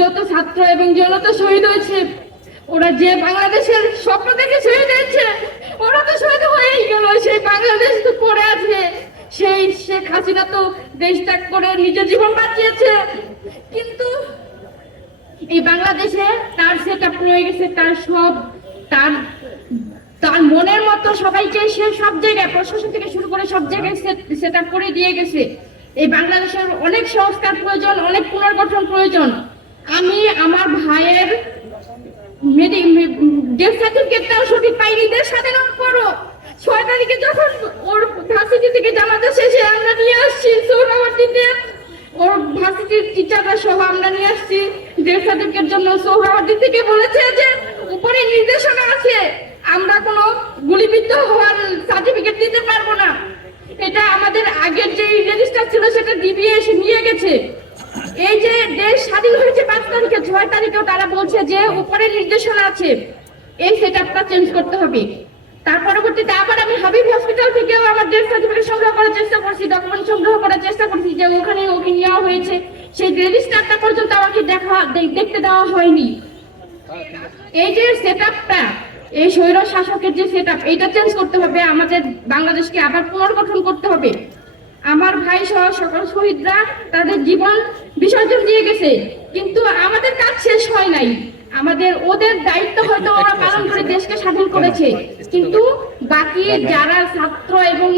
যত ছাত্র এবং জনতা শহীদ হয়েছে, ওরা যে বাংলাদেশের স্বপ্ন দেখে শহীদ হয়েছে, ওরা তো শহীদ হয়েই গেল। সেই বাংলাদেশ তো পড়ে আছে। সেই শেখ হাসিনা তো দেশ ত্যাগ করে নিজের জীবন বাঁচিয়েছে, কিন্তু এই বাংলাদেশে তার সেটা রয়ে গেছে। তার সব তার তার মনের মতো সবাইকে সে সব জায়গায়, প্রশাসন থেকে শুরু করে সব জায়গায় সেটা করে দিয়ে গেছে। এই বাংলাদেশের অনেক সংস্কার প্রয়োজন, অনেক পুনর্গঠন প্রয়োজন। আমি আমার ভাইয়ের ডেথ সার্টিফিকেটটাও সঠিক পাইনি। দেশ স্বাধীনের পরও 6 তারিখে যখন ওর ভার্সিটি থেকে জানাজা শেষে আমরা নিয়ে আসছি সোহরাওয়ার্দীতে, ওর ভার্সিটির টিচাররা সহ আমরা নিয়ে আসছি ডেথ সার্টিফিকেট জন্য। সোহরাওয়ার্দী থেকে বলেছে যে উপরে নির্দেশনা আছে, আমরা কোনো গুলিবিদ্ধ হওয়ার সার্টিফিকেট দিতে পারবো না। এটা আমাদের আগের যে রেজিস্টার ছিল সেটা ডিবিএ এসে নিয়ে গেছে। এই যে দেশ স্বাধীন হয়েছে 5 তারিখে, 6 তারিখেও তারা বলছে যে উপরে নির্দেশনা আছে, এই সেটআপটা চেঞ্জ করতে হবে। তার পরবর্তীতে আবার আমি হাবিব হসপিটাল থেকেও আমার ডেথ সার্টিফিকেট সংগ্রহ করার চেষ্টা করছি, ডকুমেন্ট সংগ্রহ করার চেষ্টা করছি, যে ওখানে ওকে নেওয়া হয়েছে। সেই রেজিস্টারটা পর্যন্ত আমাকে দেখতে দেওয়া হয়নি। এই যে সেটআপটা, এই স্বৈর শাসকের যে সেটআপ, এটা চেঞ্জ করতে হবে। আমাদের বাংলাদেশকে আবার পুনর্গঠন করতে হবে। আমার ভাই সহ সকল শহীদরা তাদের জীবন বিসর্জন দিয়ে গেছে, কিন্তু আমাদের কাজ শেষ হয় নাই। ওদের দায়িত্ব হয়তো ওরা পালন করে দেশকে স্বাধীন করেছে, কিন্তু বাকি যারা ছাত্র এবং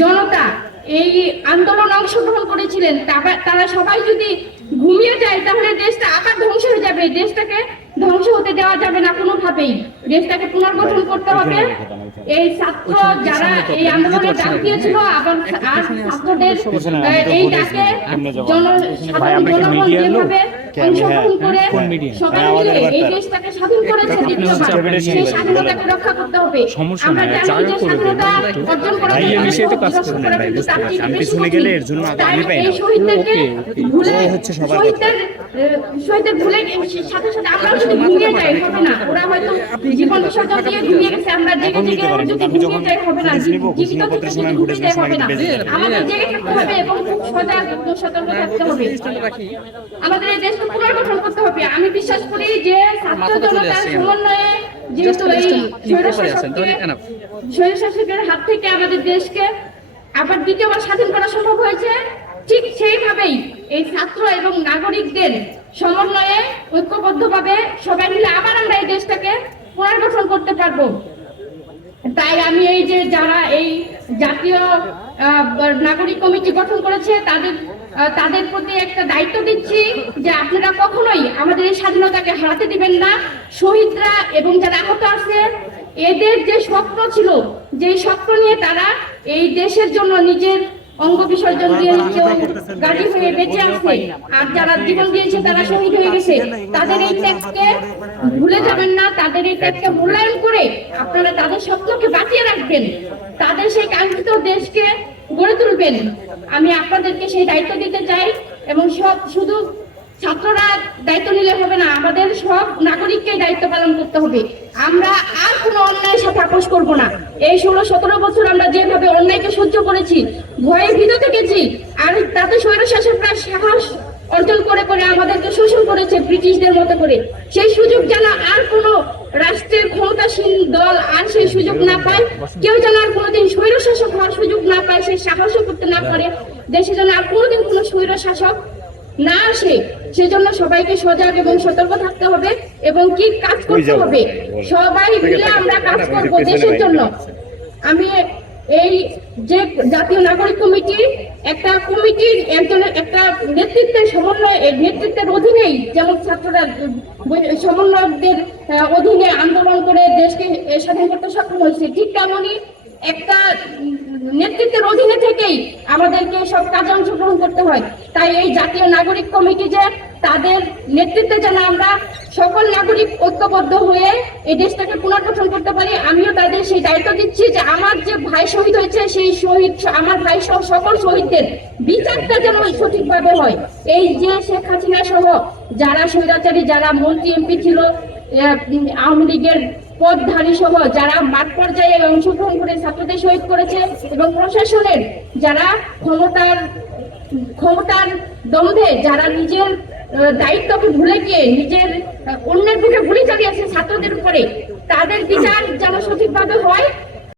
জনতা এই আন্দোলন অংশগ্রহণ করেছিলেন, তারা সবাই যদি ঘুমিয়ে যায় তাহলে দেশটা আবার ধ্বংস হয়ে যাবে। দেশটাকে ধ্বংস হতে দেওয়া যাবে না কোনোভাবেই। দেশটাকে পুনর্গঠন করতে হবে। এই ছাত্র যারা এই আন্দোলনে ডাক দিয়েছিল, আবার আর ছাত্রদের এই ডাকে সাধারণ জনগণ যেভাবে অংশগ্রহণ করে সবাই মিলে এই দেশটাকে স্বাধীন করেছে, সেই স্বাধীনতাকে রক্ষা করতে হবে। আমরা জানি যে স্বাধীনতা অর্জন করা এই শহীদদেরকে শহীদদের ভুলে সাথে সাথে আমরা যদি ঘুমিয়ে যাই হবে না। ওরা হয়তো জীবন বিসর্জন দিয়ে ঘুমিয়ে গেছে, আমরা জেগে জেগে যদি ঘুমিয়ে যাই হবে না, জীবিত থেকে যদি ঘুমিয়ে যাই হবে না। আমাদের জেগে থাকতে হবে এবং খুব সজাগ সতর্ক থাকতে হবে। আমাদের এই দেশকে পুনর্গঠন করতে হবে। আমি বিশ্বাস করি যে ছাত্র জনতার সমন্বয়ে যেহেতু এই স্বৈরশাসকের হাত থেকে আমাদের দেশকে আবার দ্বিতীয়বার স্বাধীন করা সম্ভব হয়েছে, ঠিক সেইভাবেই এই ছাত্র এবং নাগরিকদের সমন্বয়ে ঐক্যবদ্ধভাবে সবাই মিলে আবার আমরা এই দেশটাকে পুনর্গঠন করতে পারবো। তাই আমি এই যে যারা এই জাতীয় নাগরিক কমিটি গঠন করেছে তাদের প্রতি একটা দায়িত্ব দিচ্ছি যে আপনারা কখনোই আমাদের এই স্বাধীনতাকে হারাতে দিবেন না। শহীদরা এবং যারা আহত আছে, এদের যে স্বপ্ন ছিল, যে স্বপ্ন নিয়ে তারা এই দেশের জন্য নিজের অঙ্গ বিসর্জন দিয়ে কেউ গাজী হয়ে বেঁচে আছে, আর যারা জীবন দিয়েছে তারা শহীদ হয়ে গেছে, তাদের এই ত্যাগকে ভুলে যাবেন না। তাদের এই ত্যাগকে মূল্যায়ন করে আপনারা তাদের স্বপ্নকে বাঁচিয়ে রাখবেন, তাদের সেই কাঙ্ক্ষিত দেশকে গড়ে তুলবেন। আমি আপনাদেরকে সেই দায়িত্ব দিতে চাই। এবং শুধু ছাত্ররা দায়িত্ব নিলে হবে না, আমাদের সব নাগরিককে দায়িত্ব পালন করতে হবে। আমরা আর কোনো অন্যায়ের সাথে আপোষ করবো না। এই 16-17 বছর আমরা যেভাবে অন্যায়কে সহ্য করেছি, ভয়ে ভীত থেকেছি, আর তাতে স্বৈরশাসকরা সাহস অর্জন করে করে আমাদেরকে শোষণ করেছে ব্রিটিশদের মতো করে। সেই সুযোগ যেন আর কোনো রাষ্ট্রের ক্ষমতাসীন দল আর সেই সুযোগ না পায়, কেউ যেন আর কোনোদিন স্বৈরশাসক হওয়ার সুযোগ না পায়, সেই সাহসও করতে না পারে। দেশে যেন আর কোনোদিন কোনো স্বৈরশাসক না আসে, সেজন্য সবাইকে সজাগ এবং সতর্ক থাকতে হবে এবং কি কাজ করতে হবে, সবাই মিলে আমরা কাজ করব দেশের জন্য। আমি এই যে জাতীয় নাগরিক কমিটি, একটা কমিটির একটা নেতৃত্বের সমন্বয়, নেতৃত্বের অধীনেই যেমন ছাত্ররা সমন্বয়কদের অধীনে আন্দোলন করে দেশকে স্বাধীন করতে সক্ষম হয়েছে, ঠিক তেমনই একটা নেতৃত্বের অধীনে থেকেই আমাদেরকে সব কাজে অংশগ্রহণ করতে হয়। তাই এই জাতীয় নাগরিক কমিটি যে তাদের নেতৃত্বে যেন আমরা সকল নাগরিক ঐক্যবদ্ধ হয়ে এই দেশটাকে পুনর্গঠন করতে পারি, আমিও তাদের সেই দায়িত্ব দিচ্ছি যে আমার যে ভাই শহীদ হয়েছে, সেই শহীদ আমার ভাই সহ সকল শহীদদের বিচারটা যেন সঠিকভাবে হয়। এই যে শেখ হাসিনা সহ যারা স্বৈরাচারী, যারা মন্ত্রী এমপি ছিল, আওয়ামী লীগের পদধারী সহ যারা মাঠ পর্যায়ে অংশগ্রহণ করে ছাত্রদের শহীদ করেছে, এবং প্রশাসনের যারা ক্ষমতার দম্ভে যারা নিজের দায়িত্বকে ভুলে গিয়ে নিজের অন্যের বুকে গুলি চালিয়েছে ছাত্রদের উপরে, তাদের বিচার যেন সঠিকভাবে হয়